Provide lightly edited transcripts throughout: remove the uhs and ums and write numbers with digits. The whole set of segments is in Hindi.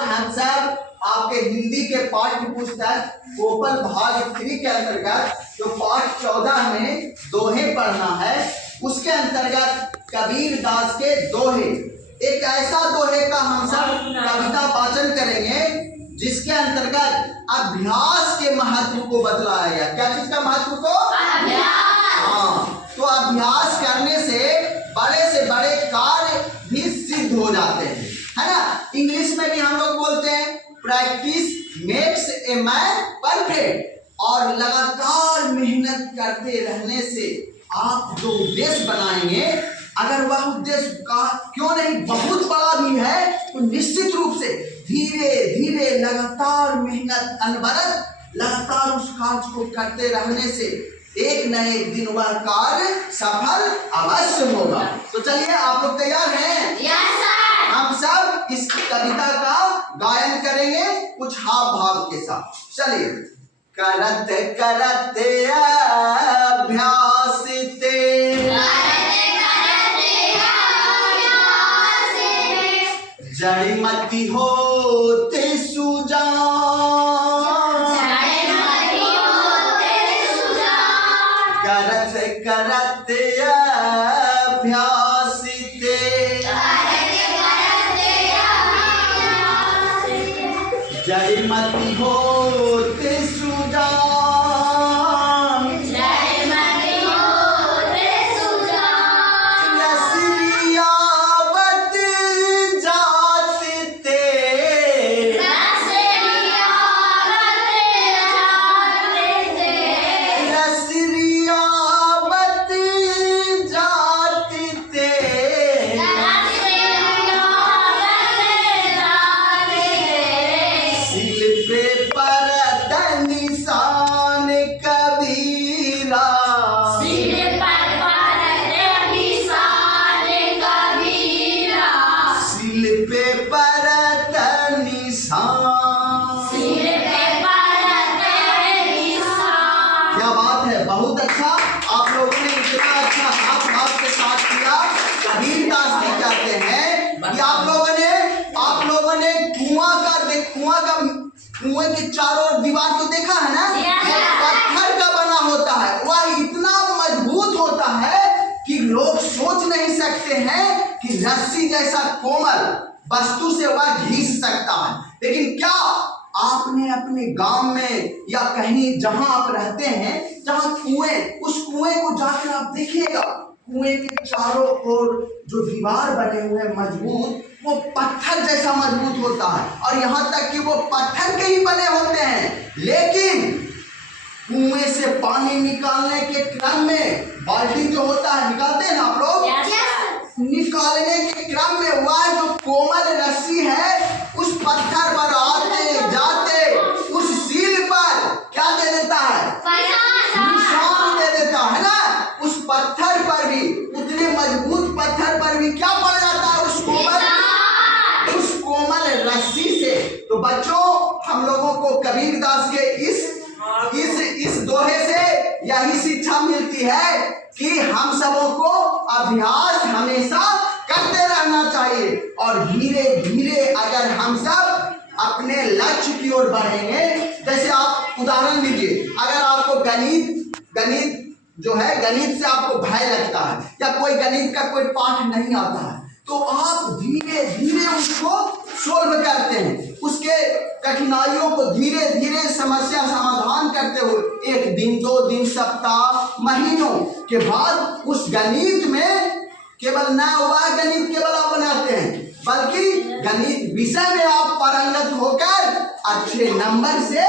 आज हम सब आपके हिंदी के पाठ्य पुस्तक कोपल भाग 3 के अंतर्गत जो पाठ 14 में दोहे पढ़ना है, उसके अंतर्गत कबीर दास के दोहे, एक ऐसा दोहे का हम सब कविता वाचन करेंगे जिसके अंतर्गत अभ्यास के महत्व को बतलाया गया। क्या चीज का महत्व को? अभ्यास। हाँ, तो अभ्यास करने से बड़े कार्य भी सिद्ध हो जाते हैं, है ना। इंग्लिश में भी हम लोग बोलते हैं practice makes a man perfect. और लगातार मेहनत करते रहने से आप जो उद्देश्य बनाएंगे, अगर वह उद्देश्य का क्यों नहीं बहुत बड़ा भी है, तो निश्चित रूप से धीरे धीरे लगातार मेहनत अनवरत लगातार उस कार्य को करते रहने से एक न एक दिन वह कार्य सफल अवश्य होगा। तो चलिए, आप लोग तैयार हैं? Yes sir. हम सब इस कविता का गायन करेंगे कुछ हाव भाव के साथ। चलिए। करत करत अभ्यास जड़मती होते सुजान, करत करत अभ्यास जड़मती होते सुजान, क्या बात है, बहुत अच्छा। आप लोगों ने इतना अच्छा हाथ भाव के साथ किया। कबीर दास जी कहते हैं कि आप लोगों ने कुएं के चारों ओर दीवार को देखा है ना, पत्थर का बना होता है। वह इतना मजबूत होता है कि लोग सोच नहीं सकते हैं कि रस्सी जैसा कोमल वस्तु से वह घिस सकता है। लेकिन क्या आपने अपने गांव में या कहीं जहां आप रहते हैं, जहां उस कुएं को जाकर आप देखिएगा, कुएं के चारों ओर जो दीवार बने हुए मजबूत, वो पत्थर जैसा मजबूत होता है। और यहाँ तक कि वो पत्थर के ही बने होते हैं। लेकिन कुएं से पानी निकालने के क्रम में बाल्टी जो होता है, निकालते हैं ना आप लोग, निकालने के क्रम में वह जो कोमल रस्सी है, उस पत्थर पर आते जाते उस सील पर क्या दे देता है? निशान दे देता है ना। उस पत्थर पर भी, उतने मजबूत पत्थर पर भी क्या पड़ जाता है? उस कोमल रस्सी से। तो बच्चों, हम लोगों को कबीर दास के इस दोहे से यही शिक्षा मिलती है कि हम सबों को अभ्यास हमेशा करते रहना चाहिए। और धीरे धीरे अगर हम सब अपने लक्ष्य की ओर बढ़ेंगे, जैसे आप उदाहरण लीजिए, अगर आपको गणित जो है, गणित से आपको भय लगता है या कोई गणित का कोई पाठ नहीं आता है, तो आप धीरे धीरे उसको सोल्व करते हैं, उसके कठिनाइयों को धीरे धीरे समस्या समाधान करते हुए 1 दिन 2 दिन सप्ताह महीनों के बाद उस गणित में केवल न हुआ गणित केवल आप बनाते हैं, बल्कि गणित विषय में आप पारंगत होकर अच्छे नंबर से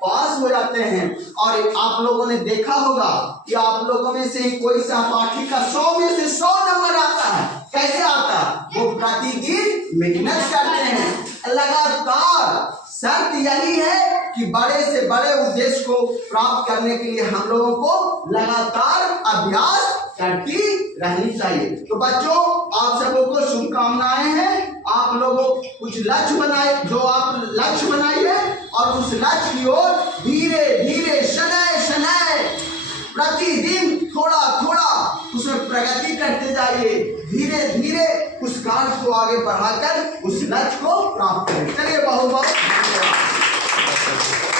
पास हो जाते हैं। और आप लोगों ने देखा होगा कि आप लोगों में से कोई सहपाठी का 100 में से 100 नंबर आता है। कैसे आता है? वो प्रतिदिन मेहनत करते हैं लगातार। शर्त यही है कि बड़े से बड़े उद्देश्य को प्राप्त करने के लिए हम लोगों को लगातार अभ्यास करती रहनी चाहिए। तो बच्चों, आप सबों को शुभकामनाएं हैं। आप लोगों कुछ लक्ष्य बनाए, जो आप लक्ष्य बनाइए और उस लक्ष्य की ओर धीरे धीरे शनै प्रतिदिन थोड़ा थोड़ा उसमें प्रगति करते जाइए। धीरे धीरे उस कार्य को आगे बढ़ाकर उस लक्ष्य को प्राप्त करें। चलिए, बहुत है।